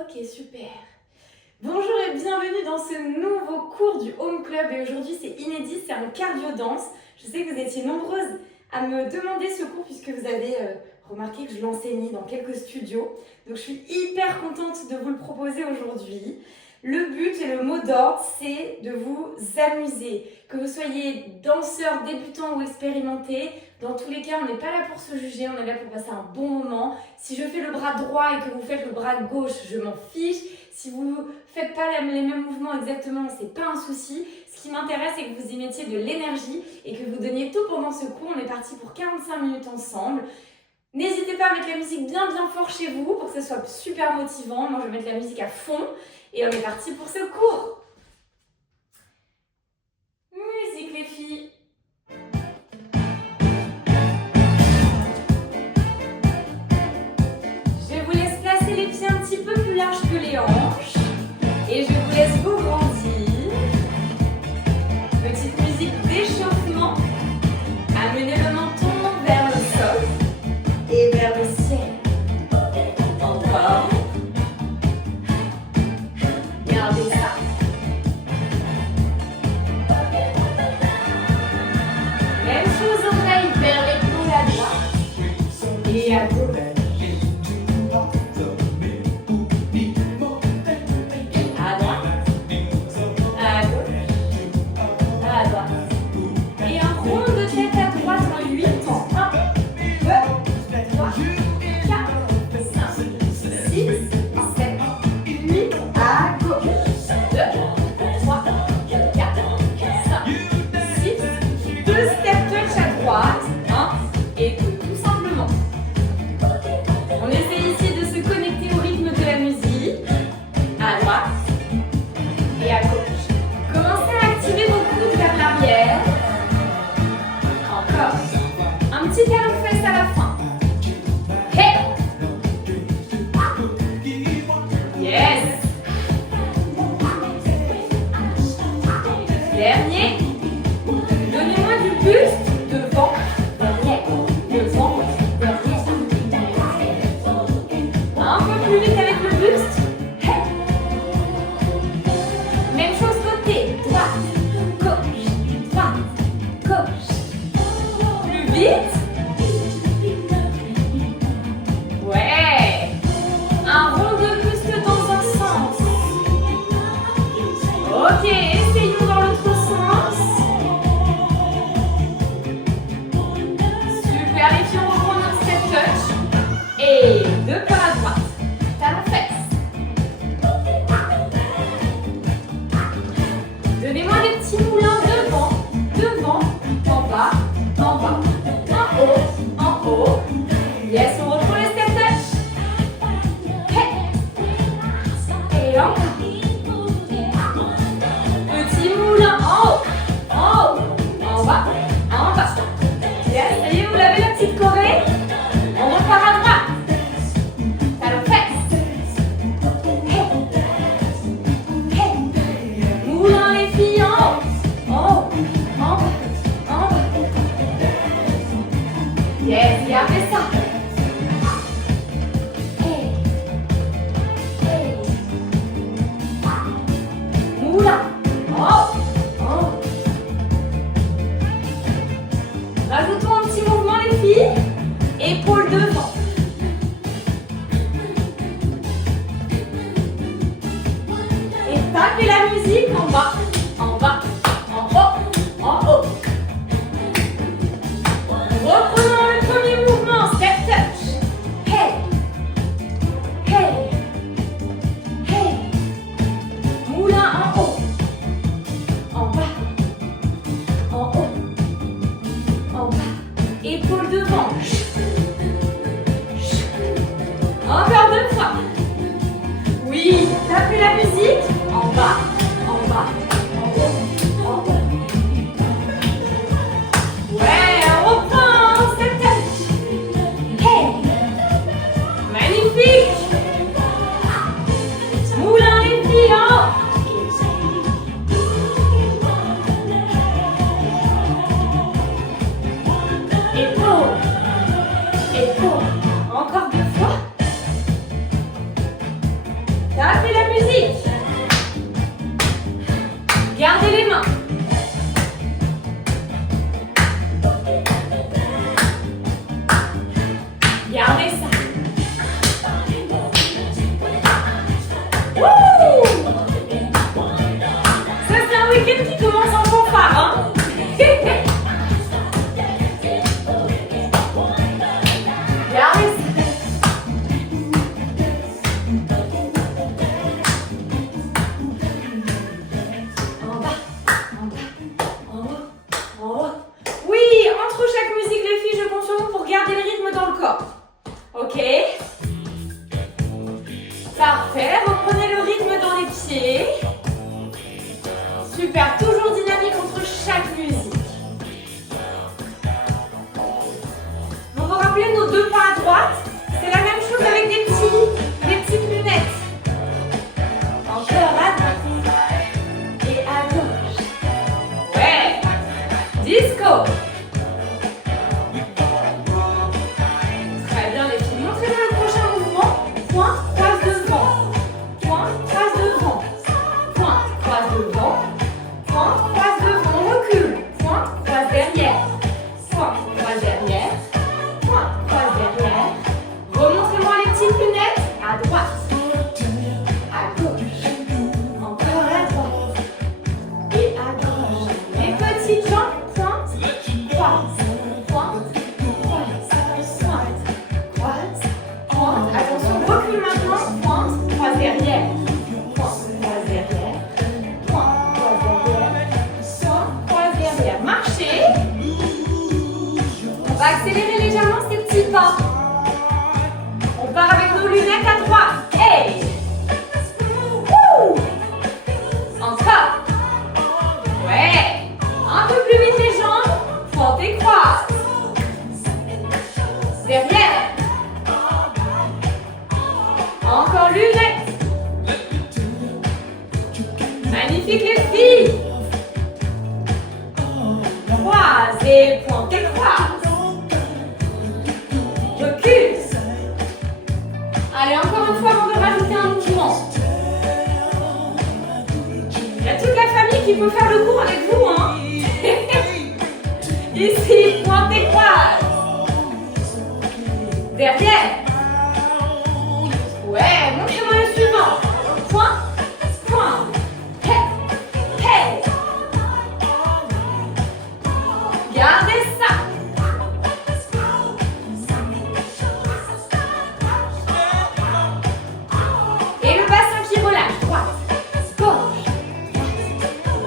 Ok, super. Bonjour et bienvenue dans ce nouveau cours du Home Club. Et aujourd'hui, c'est inédit, c'est un cardio-danse. Je sais que vous étiez nombreuses à me demander ce cours puisque vous avez remarqué que je l'enseignais dans quelques studios. Donc, je suis hyper contente de vous le proposer aujourd'hui. Le but et le mot d'ordre, c'est de vous amuser. Que vous soyez danseur, débutant ou expérimenté, dans tous les cas, on n'est pas là pour se juger, on est là pour passer un bon moment. Si je fais le bras droit et que vous faites le bras gauche, je m'en fiche. Si vous ne faites pas les mêmes mouvements exactement, c'est pas un souci. Ce qui m'intéresse, c'est que vous y mettiez de l'énergie et que vous donniez tout pendant ce cours. On est parti pour 45 minutes ensemble. N'hésitez pas à mettre la musique bien fort chez vous pour que ce soit super motivant. Moi, je vais mettre la musique à fond et on est parti pour ce cours. Musique les filles. Je vous laisse placer les pieds un petit peu plus larges que les hanches et je vous laisse vous grandir. Petite musique d'échauffement. Amenez le menton vers le sol et vers le ciel. Encore. Gardez ça. Même chose, oreilles vers l'épaule à droite et à gauche. Dernier, donnez-moi du buste devant, derrière, devant, derrière. Un peu plus vite avec le buste. Même chose côté, droite, gauche. Plus vite. Ouais. Un rond de buste dans un sens. Ok, essayons dans l'autre sens. Super, les pieds, on reprend notre step touch. Et deux pas à droite. Talon fesse. Donnez-moi des petits moulins devant, en bas, en haut. Yes, on reprend le step touch. Hey. Et encore. Petit moulin en haut, en bas. Yes, ça y est, vous l'avez la petite choré. On repart à droite. Talon fesse. Hey. Moulin les filles en haut, en bas. Yes, gardez ça. Moulin. Rajoutons un petit mouvement les filles. Épaules devant. Et tapez la musique en bas, en haut. Reprenons le premier mouvement, step touch. Hey. Moulin en haut. En bas, en haut, en bas, épaules devant. Encore deux fois. Oui, tapez la musique. En bas, Super, toujours dynamique entre chaque musique. Vous vous rappelez nos deux pas à droite? C'est la même chose avec des petites lunettes. Encore à droite et à gauche. Ouais. Disco. Très bien les filles. Montrez-moi le prochain mouvement. Point, croise devant. Point, croise devant. Point, croise devant. Point, croise devant. On recule. Point, croise derrière. Point, croise derrière. Point, croise derrière. Remontrez-moi les petites lunettes. À droite. À gauche. Encore à droite. Et à gauche. Les petites jambes. Pointe, croise. Pointe, croise. Pointe, croise. Attention, recule maintenant. Pointe, croise derrière. Pointe, croise derrière. Pointe, croise derrière. Pointe, croise derrière. Marchez. On va accélérer légèrement ces petits pas. On part avec nos lunettes à droite. Hey! Wouh! Encore. Ouais. Un peu plus vite les jambes. Pointe et croise. Derrière. Encore lunettes. Magnifique les filles. Croise et pointe et croise. Recule. Allez, encore une fois avant de rajouter un mouvement. Il y a toute la famille qui peut faire le cours avec vous, hein. Ici, pointe et croise. Derrière. Ouais, montrez-moi le suivant. Point, point. Hey, hey. Gardez ça. Et le bassin qui relâche. Droite, gauche,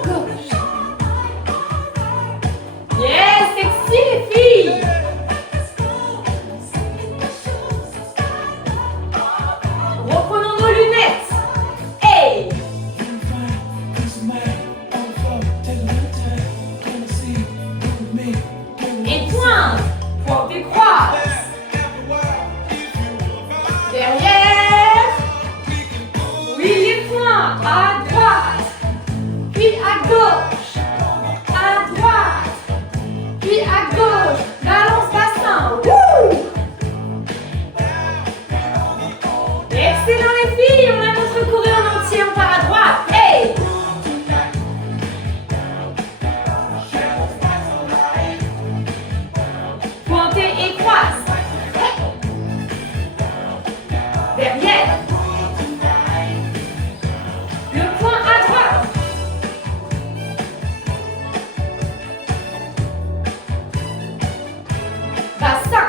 gauche. Yes, sexy les filles. Reprenons nos lunettes. Hey. Et pointe, pointe et croise. Derrière. Oui, les points. À droite. Puis à gauche. À droite. Puis à gauche. Balance bassin. Wouh! Excellent les filles. On a notre courrier en entier. On part à droite. Hey! Pointez et croise. Hey! Derrière. Le point à droite. Bassin.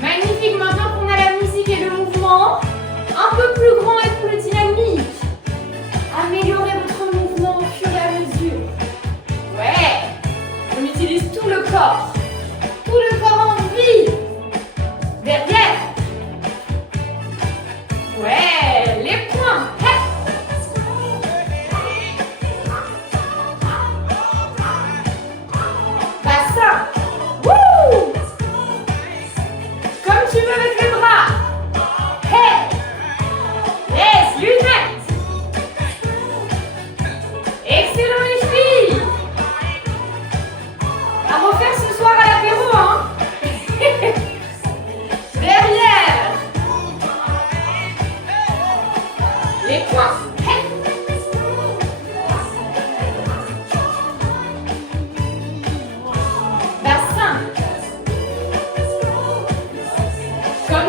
Magnifique, maintenant qu'on a la musique et le mouvement, un peu plus grand et plus dynamique. Améliorez votre mouvement au fur et à mesure. Ouais, on utilise tout le corps. Tout le corps en vie. Derrière. Ouais, les poings. Hey. Bassin. Wouh! Comme tu veux avec les bras. Hey! Yes, lunettes. Excellent les filles. À refaire ce soir à l'apéro, hein. Derrière. Les poings. Hey! Bassin. Comme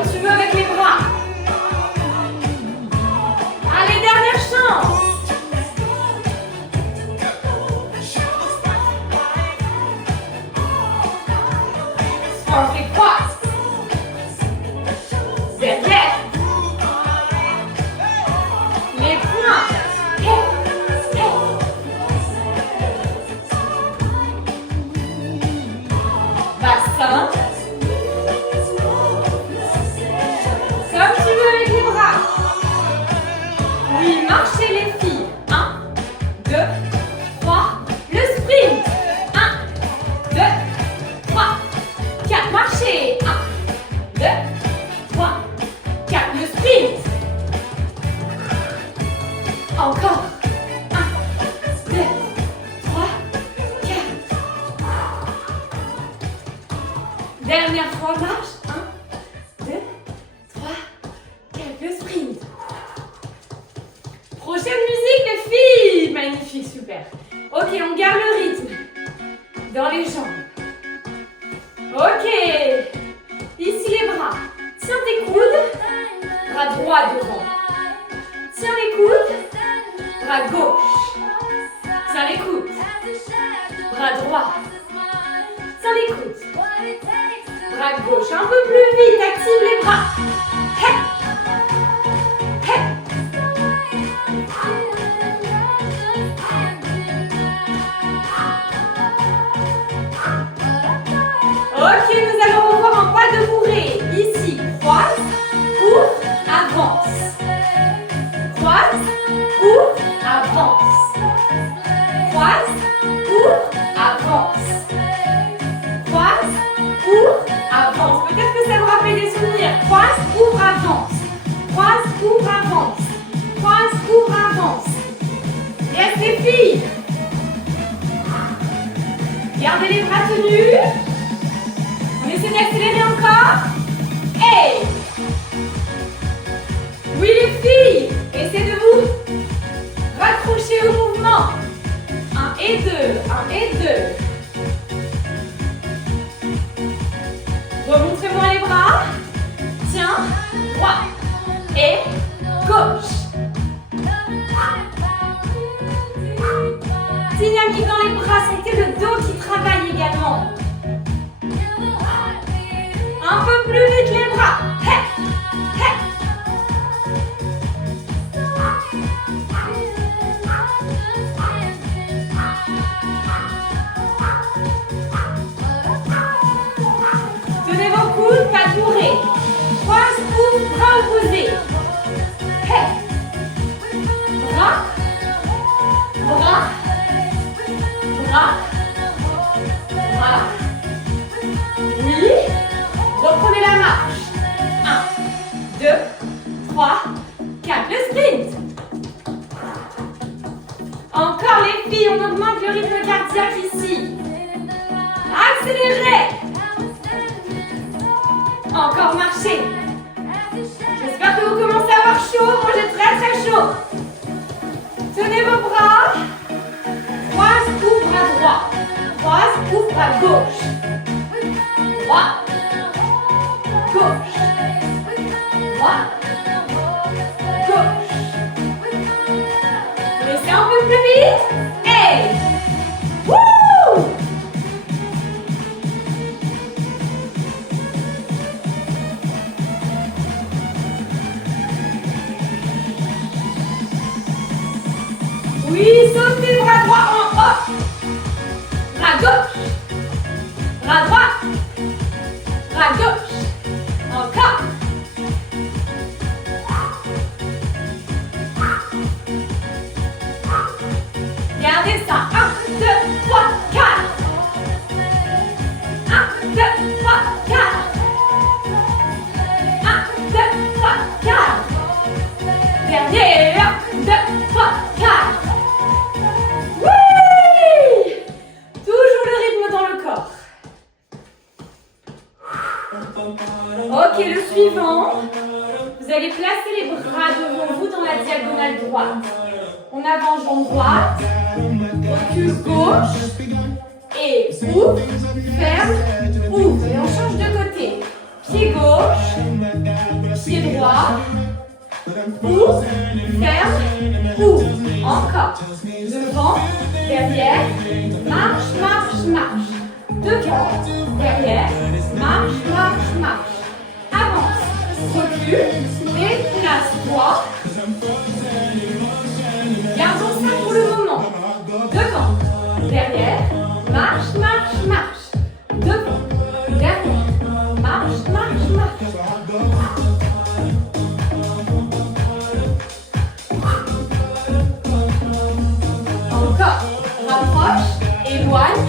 Tiens tes coudes. Bras droit devant. Tiens les coudes. Bras gauche. Tiens les coudes. Bras droit. Tiens les coudes. Bras gauche. Un peu plus vite. Active les bras. Hey. Hey. Ok, nous allons revoir un pas de bourrée. Ici, croise, cours, avance. Croise, cours, avance. Croise, cours, avance. Croise, cours, avance. Peut-être que ça vous rappelle des souvenirs. Croise, cours, avance. Croise, cours, avance. Croise, cours, avance. Yes, les filles. Gardez les bras tenus. On essaie d'accélérer encore. Hey! Oui les filles, essayez de vous raccrocher au mouvement. 1 et 2, 1 et 2. Remontrez-moi les bras. Tiens, droite et gauche. Dynamique dans les bras, sentez le dos qui travaille également. Un peu plus vite les bras. Hey, hey. Tenez vos coudes, pas bourrés. Croise, coude, bras opposés. Hey. Bras. Bras. Bras. Bras. Oui. Reprenez la marche. 1, 2, 3, 4. Le sprint. Encore les filles, on augmente le rythme cardiaque ici. Accélérez. Encore marcher. J'espère que vous commencez à avoir chaud. Moi j'ai très très chaud. Tenez vos bras. Croise ou bras droit. Croise ou bras gauche. Droit. Gauche. Droit. Gauche. Laissez un peu plus vite. Hey! Wouh! Oui, sautez bras droit en haut. Bras gauche. Bras droit. Bras gauche. Encore. Gardez ça. 1, 2, 3, 4. 1, 2, 3, 4. 1, 2, 3, 4. Dernier. 1, 2, 3, 4. Oui! Toujours le rythme dans le corps. Ok, le suivant. Vous allez placer les bras devant vous dans la diagonale droite. On avance jambe droite, recule gauche, et ouvre, ferme, ouvre. Et on change de côté. Pied gauche, pied droit, ouvre, ferme, ouvre. Encore. Devant, derrière, marche, marche, marche. Devant, derrière, marche, marche, marche. Avance, recule, déplace-toi. Gardons ça pour le moment. Devant, derrière, marche, marche, marche. Devant, derrière, marche, marche, marche. Encore, rapproche, éloigne.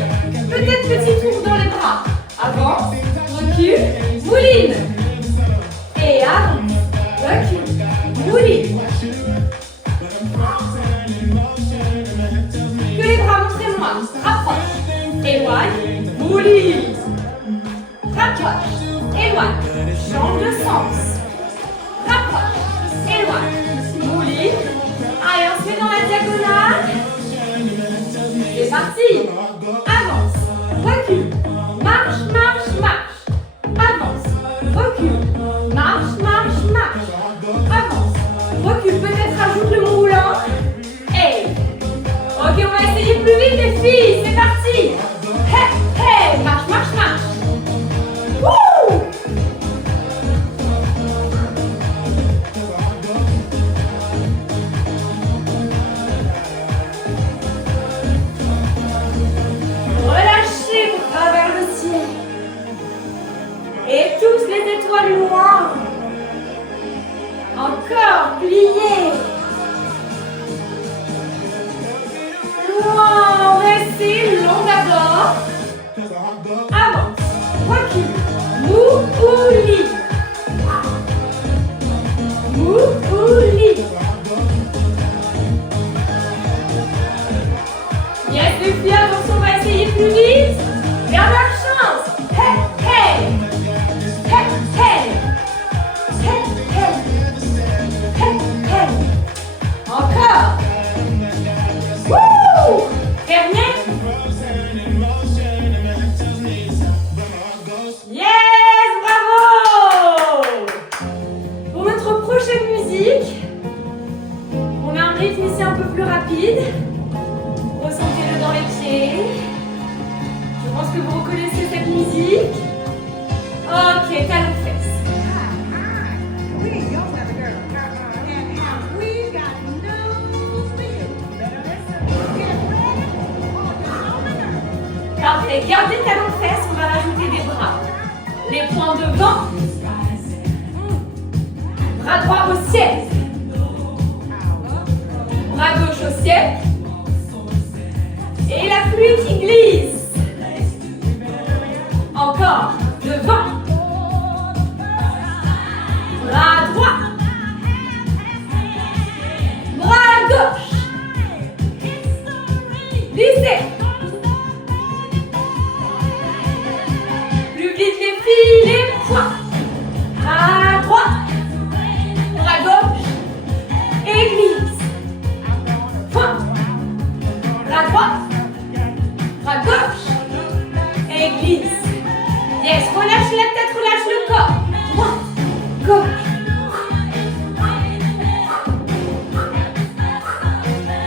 Peut-être petit tour dans les bras. Avance, recule, mouline. Et avance, recule, mouline. Que les bras, montrez-moi. Rapproche, éloigne, mouline. Rapproche, éloigne, change de sens. Rapproche, éloigne, mouline. Allez, on se met dans la diagonale. C'est parti. Avance, recule, marche, marche, marche. Avance, recule, vite les filles, c'est parti. Hey, hey, marche, marche, marche. Wouh! Relâchez vos bras vers le ciel. Et tous les étoiles loin. Encore, pliez. Loin, restez long d'abord. Avance, recule, mou ou libre. Mou ou libre. Yes, les filles, attention, on va essayer plus vite. Dernière chance. Hey, hey. Hey, hey. Hey, hey. Hey, hey. Encore. Wouh! Dernier. Yes, bravo! Pour notre prochaine musique, on a un rythme ici un peu plus rapide. Ressentez-le dans les pieds. Je pense que vous reconnaissez cette musique. Ok, talons fesses. Parfait. Gardez le talon de fesses, on va rajouter des bras. Les poings devant. Bras droit au ciel. Bras gauche au ciel. Et la pluie qui glisse. Encore. Devant. Bras droit. Bras gauche. Glissez. Plus vite les filles, les poings. Bras droit. Bras gauche. Et glisse. Point. Bras droit. Bras gauche. Et glisse. Yes, relâche la tête, relâche le corps. Droite, gauche.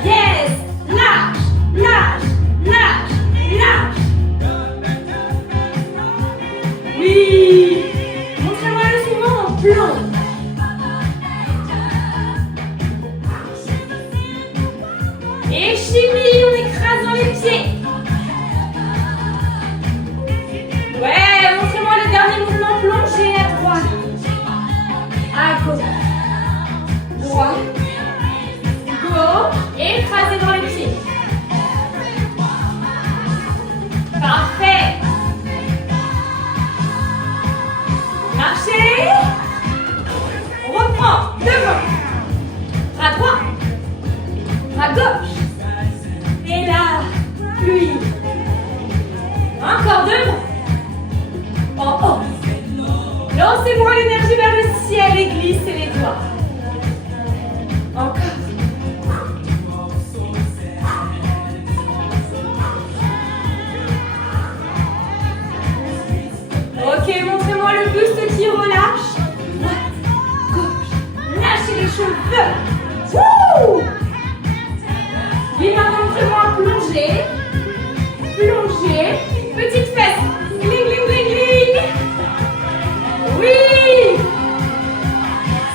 Yes, lâche, lâche, lâche, lâche. Oui. Montrez-moi le suivant en plan. Et chimie, on écrase dans les pieds. Ouais, montrez-moi le dernier mouvement plongé à droite. À gauche. Droite. Gauche. Et écrasé dans les pieds. Parfait. Marchez. On reprend. Devant. Bras droit. Bras gauche. Et là, pluie. Encore devant. En haut. Lancez-moi l'énergie vers le ciel et glissez les doigts. Encore. Ok, montrez-moi le buste qui relâche. Droite, gauche. Lâchez les cheveux. Wouh! Oui, maintenant montrez-moi un plongé. Plongé. Petite fesse. Gling, gling, gling, gling. Oui.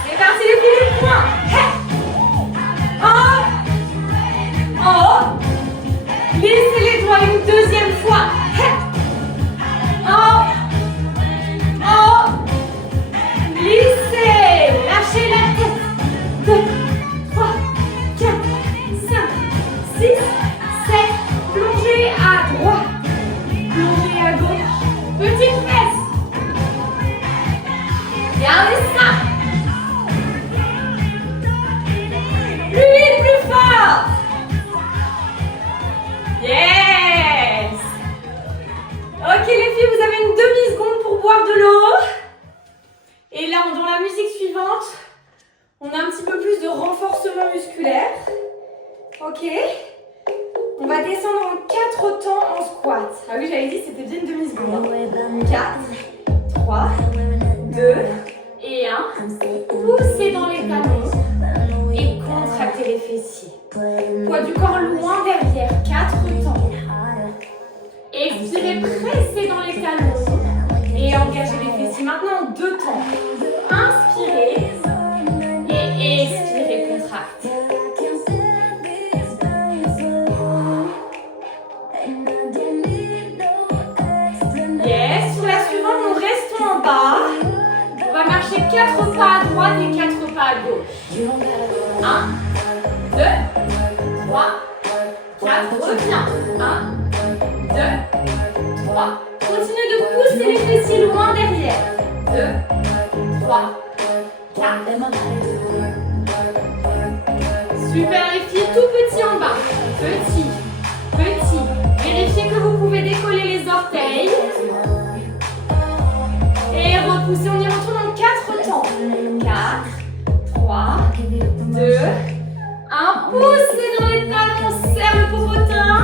C'est parti les filles, les poings. Hey. En haut. Glissez les doigts une deuxième fois. Hey. En haut. Glissez. Lâchez la tête. 2, 3, 4, 5, 6, 7. Plongez à droite. Plongez à gauche. Petite fesse. Gardez ça. Plus vite, plus fort. Yes. Ok les filles, vous avez une demi-seconde pour boire de l'eau. Et là, dans la musique suivante, on a un petit peu plus de renforcement musculaire. Ok. On va descendre en 4 temps en squat. Ah oui, j'avais dit c'était bien une demi-seconde. 4, 3, 2 et 1. Poussez dans les talons et contractez les fessiers. Poids du corps loin derrière. 4 temps. fais 4 pas à droite et 4 pas à gauche. 1, 2, 3, 4. Reviens. 1, 2, 3. Continue de pousser les fessiers loin derrière. 2, 3, 4. Super les filles, tout petit en bas. Petit, petit. Vérifiez que vous pouvez décoller les orteils. Et repousser, on y retourne en 4 temps. 4, 3, 2, 1. Poussez dans les talons, serre le popotin.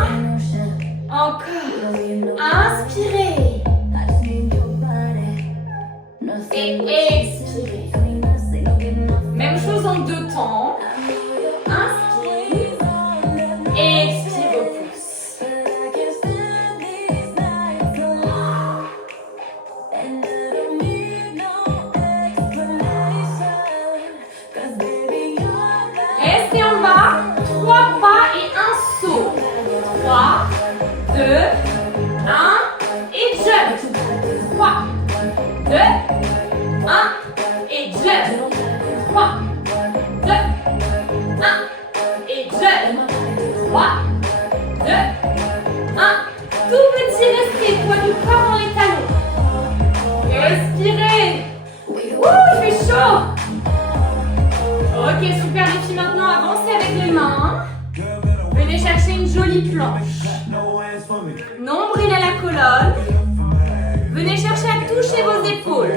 Encore. Inspirez. Et expirez. Même chose en 2 temps. Inspire. Expire, repousse. Restez en bas. 3 pas et un saut. 3, 2, 1 et jump. 3, 2, 1 et jump. 3, 2, 1 et jump. 3, 2, 1. Tout petit, restez. Poids du corps dans les talons. Respirez. Ouh, il fait chaud. Ok, super les filles. Maintenant, avancez avec les mains. Venez chercher une jolie planche. Nombril à la colonne. Venez chercher à toucher vos épaules.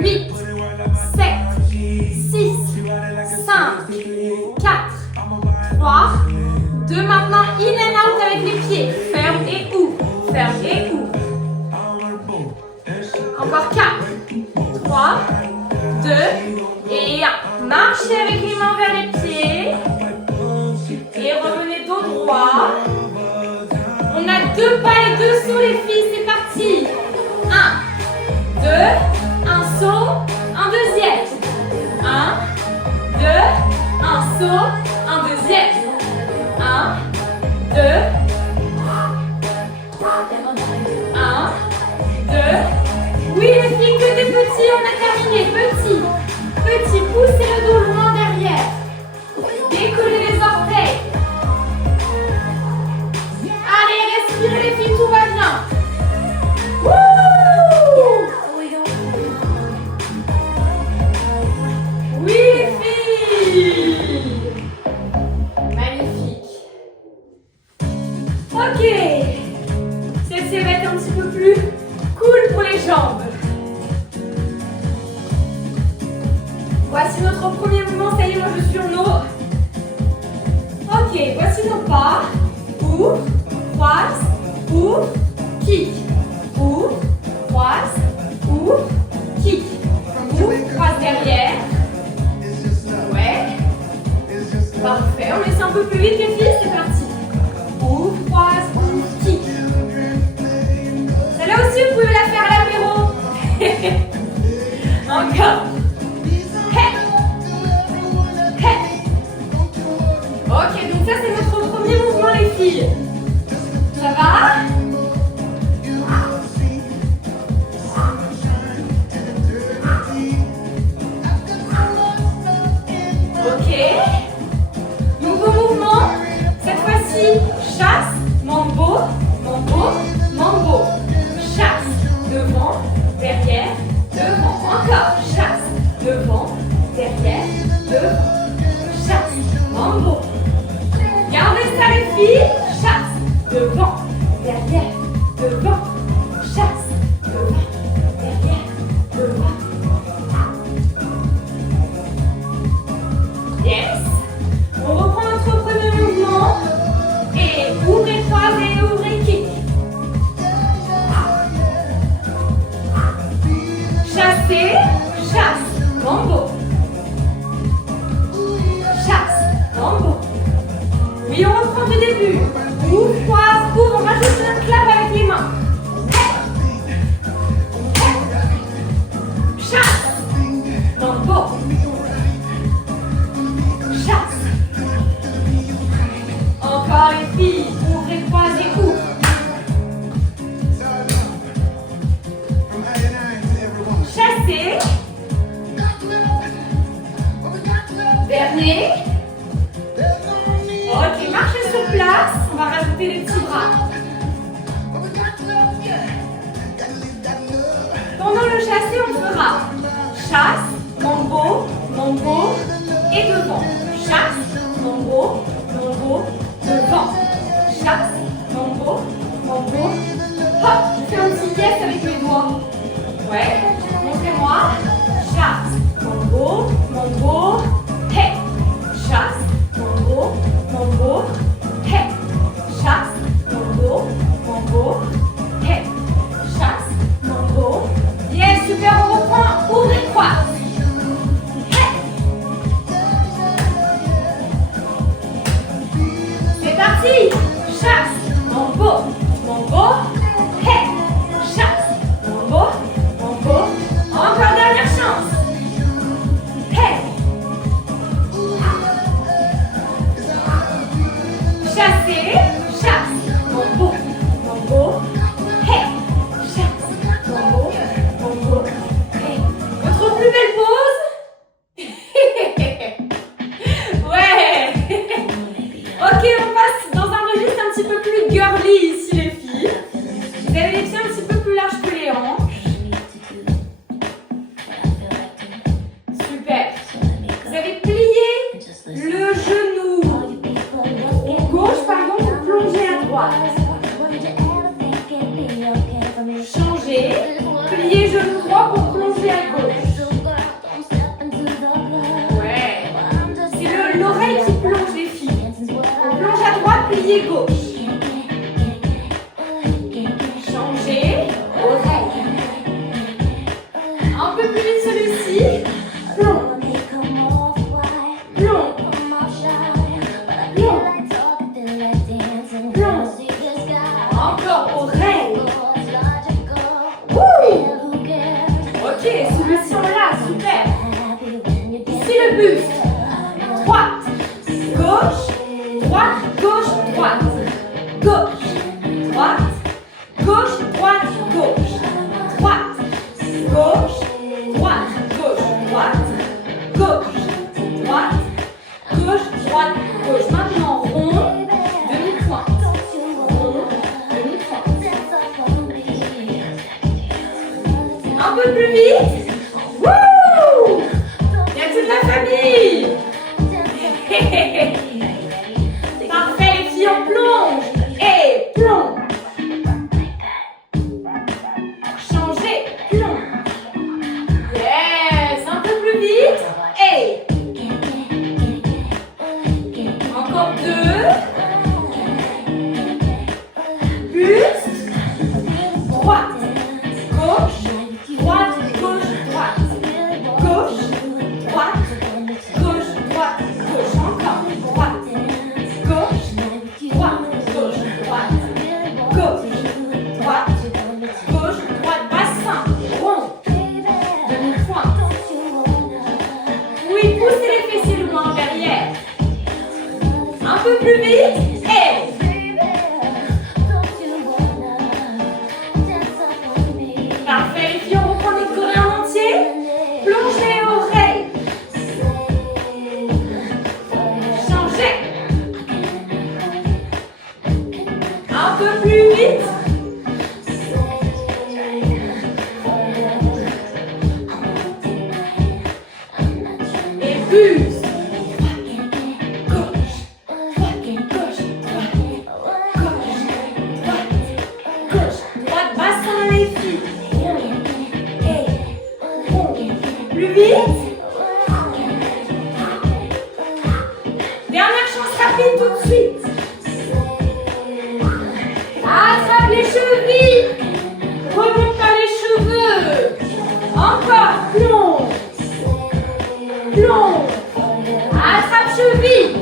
8, 7, 6, 5, 4, 3, 2. Maintenant, in and out avec les pieds. Ferme et ouvre. Ferme et ouvre. Encore 4, 3, 2 et 1. Marchez avec les mains vers les pieds. Et revenez dos droit. On a 2 pas et 2 sauts les filles, c'est parti. 1, 2, un saut, un deuxième. 1, 2, un saut, un deuxième. 1, 2, 1, 2. Oui les filles, que des petits, on a terminé. Petit, petit, poussez le dos loin derrière. Décollez les orteils. Allez, respirez les filles, tout va bien. Wouh! Oui les filles. Magnifique. Ok. Celle-ci va être un petit peu plus cool pour les jambes. Voici notre premier mouvement. Ça y est, moi je suis en eau. Ok, voici nos pas. Ouvre, croise, ouvre, kick. Ouvre, croise, ouvre, kick. Ouvre, croise derrière. Ouais. Parfait. On essaie un peu plus vite les filles, c'est parti. Ouvre, croise, ouvre, kick. Celle-là aussi, vous pouvez la faire à l'apéro. Encore. Ok, donc ça c'est notre premier mouvement les filles. Ça va? Ok. Nouveau mouvement. Cette fois-ci, chasse, mambo, mambo, mambo. Chasse, devant, derrière, devant. Encore, chasse, devant, derrière, devant. Chasse, mambo. Gardez ça les filles. Chasse, devant, derrière, devant. Chasse, devant, derrière, devant. Yes. On reprend notre premier mouvement. Et ouvrez croise et ouvrez kick. Chassez, chasse, mambo. Chasse, mambo. Oui, on reprend du début. Ouvre, croise, ouvre Dernier. Ok, marchez sur place. On va rajouter les petits bras. Pendant le chassé, on fera chasse, mambo, mambo et devant. Chasse, mambo, mambo, devant. Chasse, mambo, mambo. Hop, je fais un petit yes avec mes doigts. Ouais, montrez-moi. Chasse, mambo, mambo, hey. Chasse, mambo, mambo, hey. Chasse, mambo, mambo, hey. Chasse, mambo. Yes, super, on reprend. Ouvrez droite. Hey. C'est parti. Chasse, mambo, mambo, hey. Chasse, mambo, mambo. Encore dernière chance. Hey. Chasser, chasse, mambo, mambo, hey. Chasse, mambo, mambo, hey. Votre plus belle pause. Ouais. Ok, on passe dans un registre un petit peu plus girly ici les filles. Vous avez les pieds un petit peu plus larges que les hanches. Super. Vous avez plié le genou gauche, pardon, pour plonger à droite. Changez. Pliez genou droit pour plonger à gauche. Ouais. C'est l'oreille qui plonge les filles. On plonge à droite, pliez gauche. Changez. Oreille. Un peu plus vite celui-ci. Plonge. Plonge. Encore oreille. Ok, celui-ci on l'a, super. Ici le buste. Droite, gauche, droite, gauche, droite. Gauche, droite, gauche, droite, gauche. Droite, gauche, droite, gauche, droite. Gauche, droite, gauche, droite, gauche. Maintenant rond, demi-pointe. Rond, demi-pointe. Un peu plus vite. Wouh! Il y a toute la famille. Parfait les filles, on plonge. Et plonge. Changez, plonge. Yes, un peu plus vite. Et encore deux. Buste. Droite. Gauche. Droite. Gauche. Droite. Gauche. Droite. Gauche. Droite. Gauche. Encore. Droite. Gauche. Droite. Gauche. Droite. Gauche. Droite. Gauche. Droite. Bassin. Rond. Demi-pointe. Oui, poussez les fessiers loin derrière. Un peu plus vite. Et parfait les filles, on reprend notre corée en entier. Plongez les oreilles. Changez. Un peu plus vite. Et buste. Gauche. Droite. Gauche. Droite. Gauche. Droite. Gauche. Droite. Bassin les filles. Plus vite. Dernière chance rapide tout de suite. Attrape les chevilles. Remonte par les cheveux. Encore. Plonge. Plonge. Attrape cheville.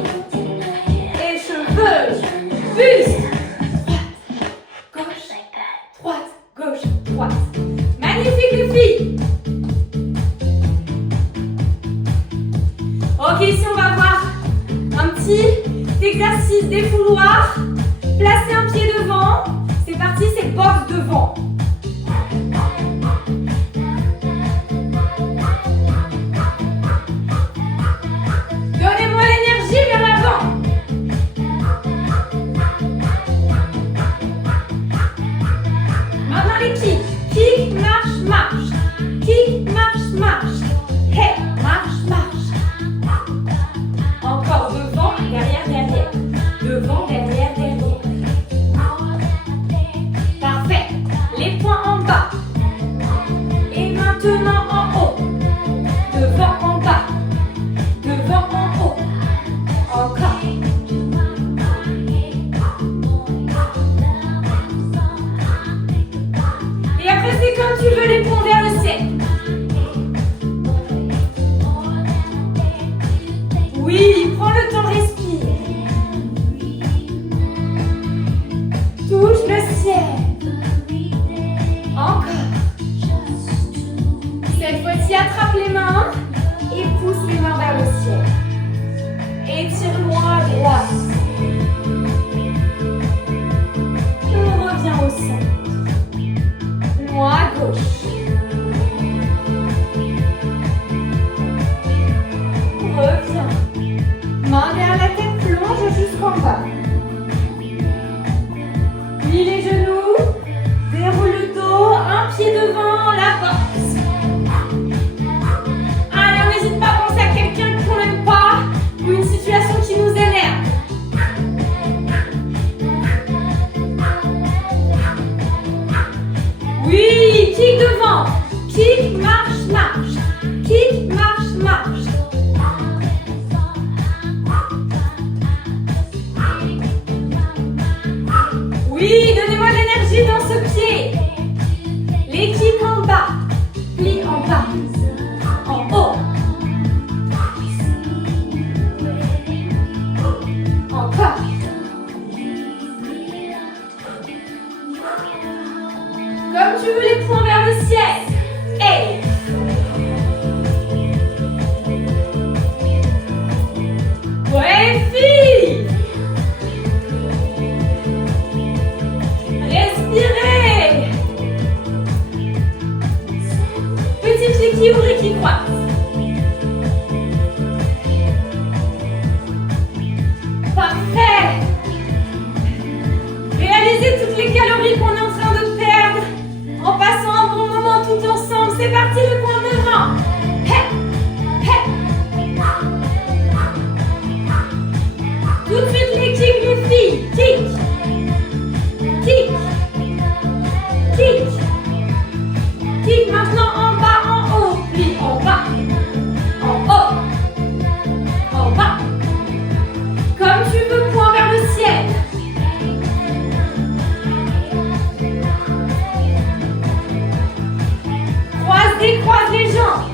Et cheveux. Buste. Droite. Gauche. Droite. Gauche. Droite. Magnifique les filles. Ok, ici on va voir un petit exercice défouloir. Placez un pied devant. C'est parti, c'est boxe devant. en pas. Plie les genoux, déroule le dos, un pied devant, la porte. Allez, on n'hésite pas à penser à quelqu'un qu'on n'aime pas ou une situation qui nous énerve. Oui, kick devant, kick, marche, marche, kick, marche, marche. Oui, donnez-moi de l'énergie dans ce pied. Les kicks en bas, plie en bas, en haut. Encore. Comme tu veux, les poings vers le ciel. Hey. Ouais, fille. Respirez. Petit pied qui ouvre et qui croise. Parfait. Réalisez toutes les calories qu'on est en train de perdre en passant un bon moment tout ensemble. C'est parti, les poings devant. Hey. Hey. Tout de suite les kicks, les filles. Kick. Kick. Kick. Kick maintenant en bas, en haut. Plie en bas. En haut. En bas. Comme tu veux, point vers le ciel. Décroise les jambes.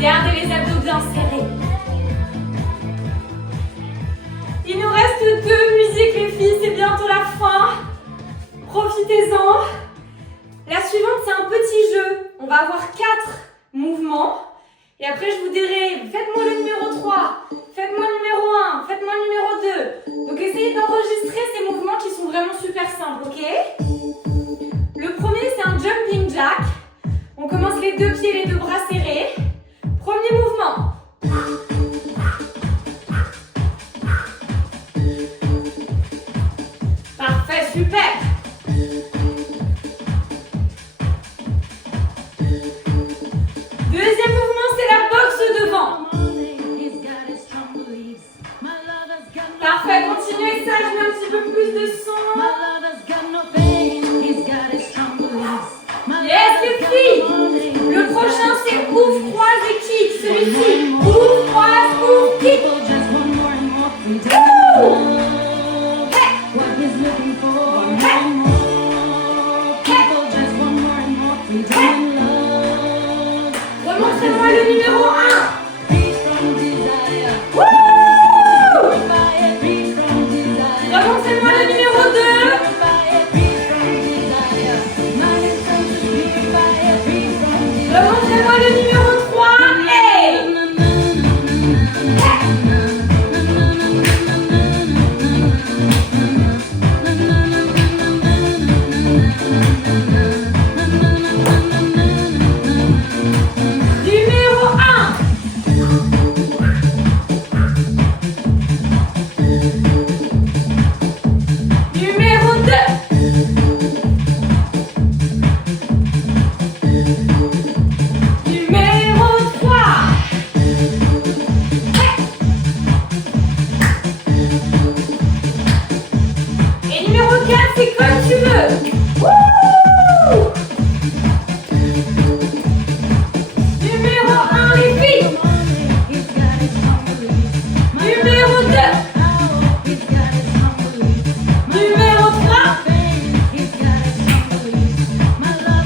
Gardez les abdos bien serrés. Il nous reste 2 musiques, les filles. C'est bientôt la fin. Profitez-en. La suivante, c'est un petit jeu. On va avoir 4 mouvements. Et après, je vous dirai, faites-moi le numéro 3. Faites-moi le numéro 1. Faites-moi le numéro 2. Donc, essayez d'enregistrer ces mouvements qui sont vraiment super simples, ok? Le premier, c'est un jumping jack. On commence les 2 pieds, les 2 bras serrés. Premier mouvement. Parfait, super. Deuxième mouvement, c'est la boxe devant. Parfait, continuez ça, je mets un petit peu plus de son. Yes, les filles. Le prochain, c'est ouvre, croise et kick. Celui-ci. Ouvre, croise, ouvre, kick. Remontrez-moi le numéro 1. Remontrez-moi le numéro 2. Remontrez-moi le numéro 3. Hey. Numéro 1. Numéro 2. Numéro 3. Et numéro 4, c'est comme tu veux. Wouh! Numéro 1, les filles. Numéro 2. Numéro 3.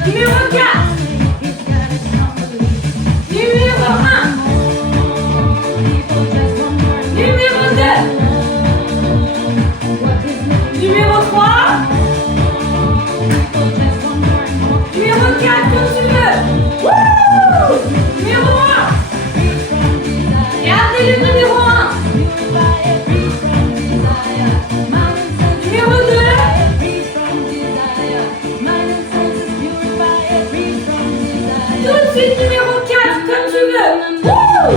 Numéro 4. Numéro 1. Numéro 2. Numéro 3. Numéro 4, comme tu veux. Wouh! Numéro 1. Gardez le numéro 1. Numéro 2. Tout de suite, numéro 4, comme tu veux. Wouh!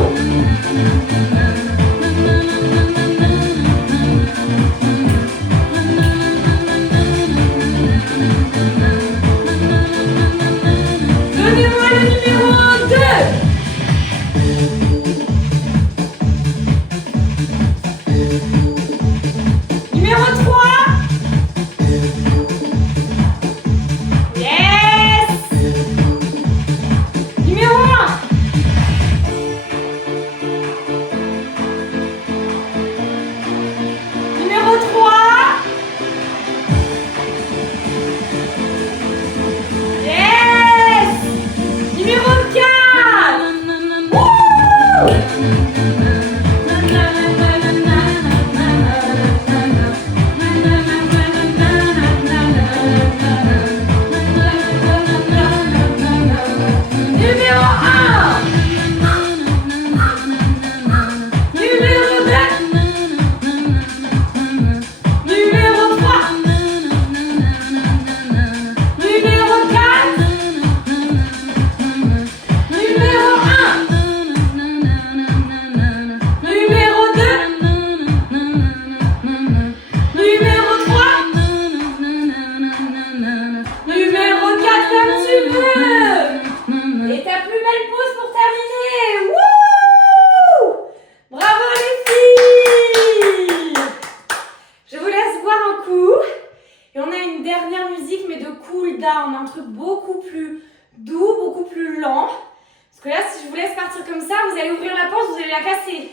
lui a cassé.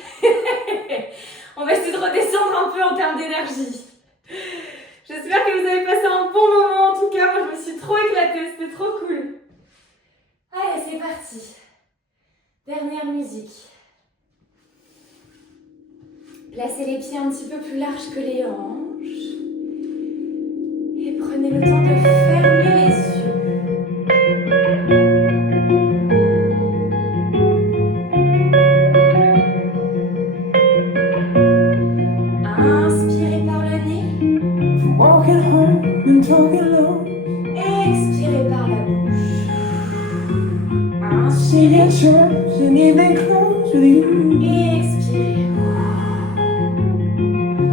On va essayer de redescendre un peu en termes d'énergie. J'espère que vous avez passé un bon moment. En tout cas, moi, je me suis trop éclatée. C'était trop cool. Allez, c'est parti. Dernière musique. Placez les pieds un petit peu plus larges que les hanches. Et prenez le temps de fermer les yeux. Inspirez par le nez. Walking home and talking low. Expirez par la bouche. Singing Inspirez. church and evening clothes with you. Et expirez.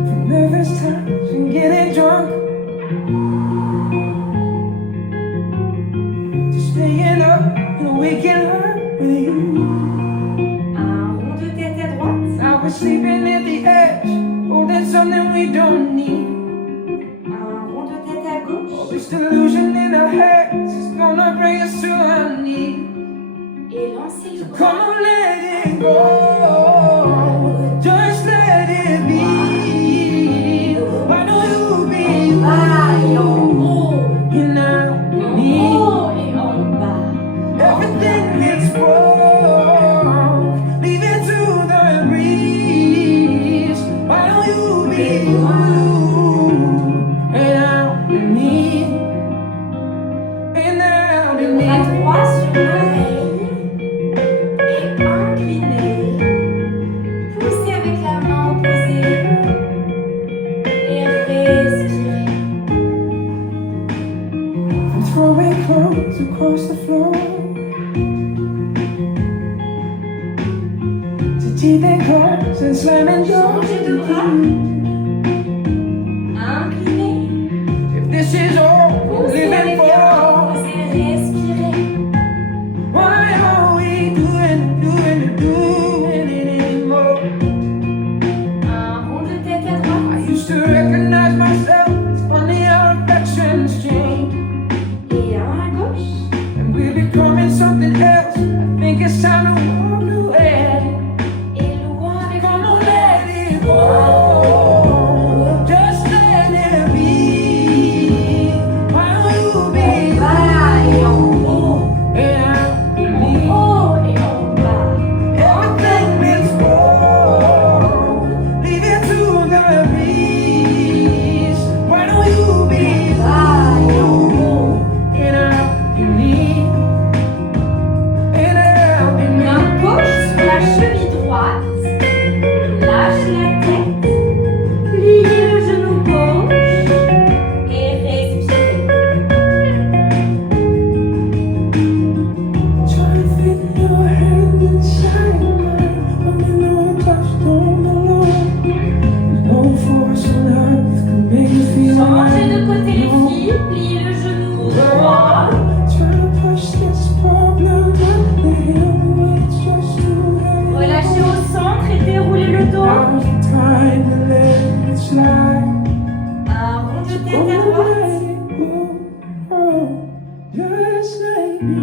From nervous times and getting drunk to staying up and waking up with you. Un rond de tête à droite. Now we're sleeping at the edge, holding something we don't need. Un rond de tête à All gauche. this delusion in our heads is gonna bring us to our knees. Et lancez le Come bras. on, let it go. Just let it be. Why don't you be Bas et en haut. you now En me? haut et en bas. Everything is wrong. Leave it to the breeze. Why don't you be you and now me? And now Le me. bras droit sur l'oreille. Et incliné. Poussez avec la main opposée. Et respirez. I'm throwing clothes across the floor. To teething cars and slamming doors. Changez de bras. Incliné. If this is all we're Poussez living avec la main for, opposée. Respirez. why are we doing it anymore? Un rond de tête à droite. I used to recognize myself. It's funny how affections change. Et un à gauche. And we're becoming something else. I think it's time to walk away. Et loin avec Come le on, bras. let it go. Just let it be. Why don't you be Bas et en haut. and En me? haut et en bas. Everything is wrong. Leave it to the breeze. Why don't you be Bas et en haut. and me? And me. Main gauche sur la cheville droite. Lâchez la tête. Pliez le genou gauche. Et respirez. Try to fit your hand inside mine. Let me know I just don't belong. There's no force on earth can make me feel Changez de like côté les no. filles. Pliez le genou droit. Try to push this problem up the hill. It's just too heavy. Relâchez au centre et déroulez le dos. Now's the time to let it slide. Un rond de tête à Oh, droite. let it go. Oh, just let me.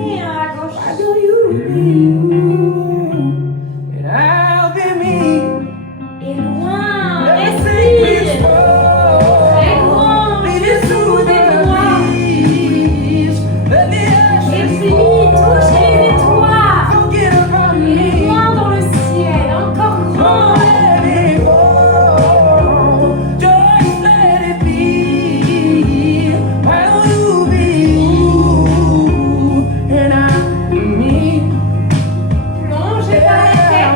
Et un à gauche. Why don't you be you and I'll be me? Et loin. Everything is Respire. wrong. Très grand. Lead it to Dessous des the doigts. breeze. Let the Et ashes puis, touchez les étoiles. forget about Et les me. poings dans le ciel. Encore Oh, grand. let it go. Just let it be. Why don't you be you and I'll be me? Plongez par la tête.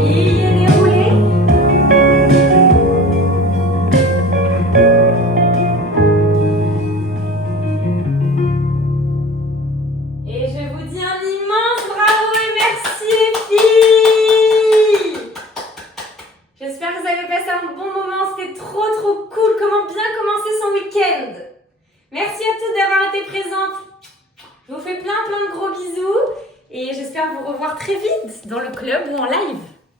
Pliez, déroulez. Et je vous dis un immense bravo et merci les filles. J'espère que vous avez passé un bon moment, c'était trop cool. Comment bien commencer son week-end. Merci à toutes d'avoir été présentes. Je vous fais plein de gros bisous et j'espère vous revoir très vite dans le club ou en live.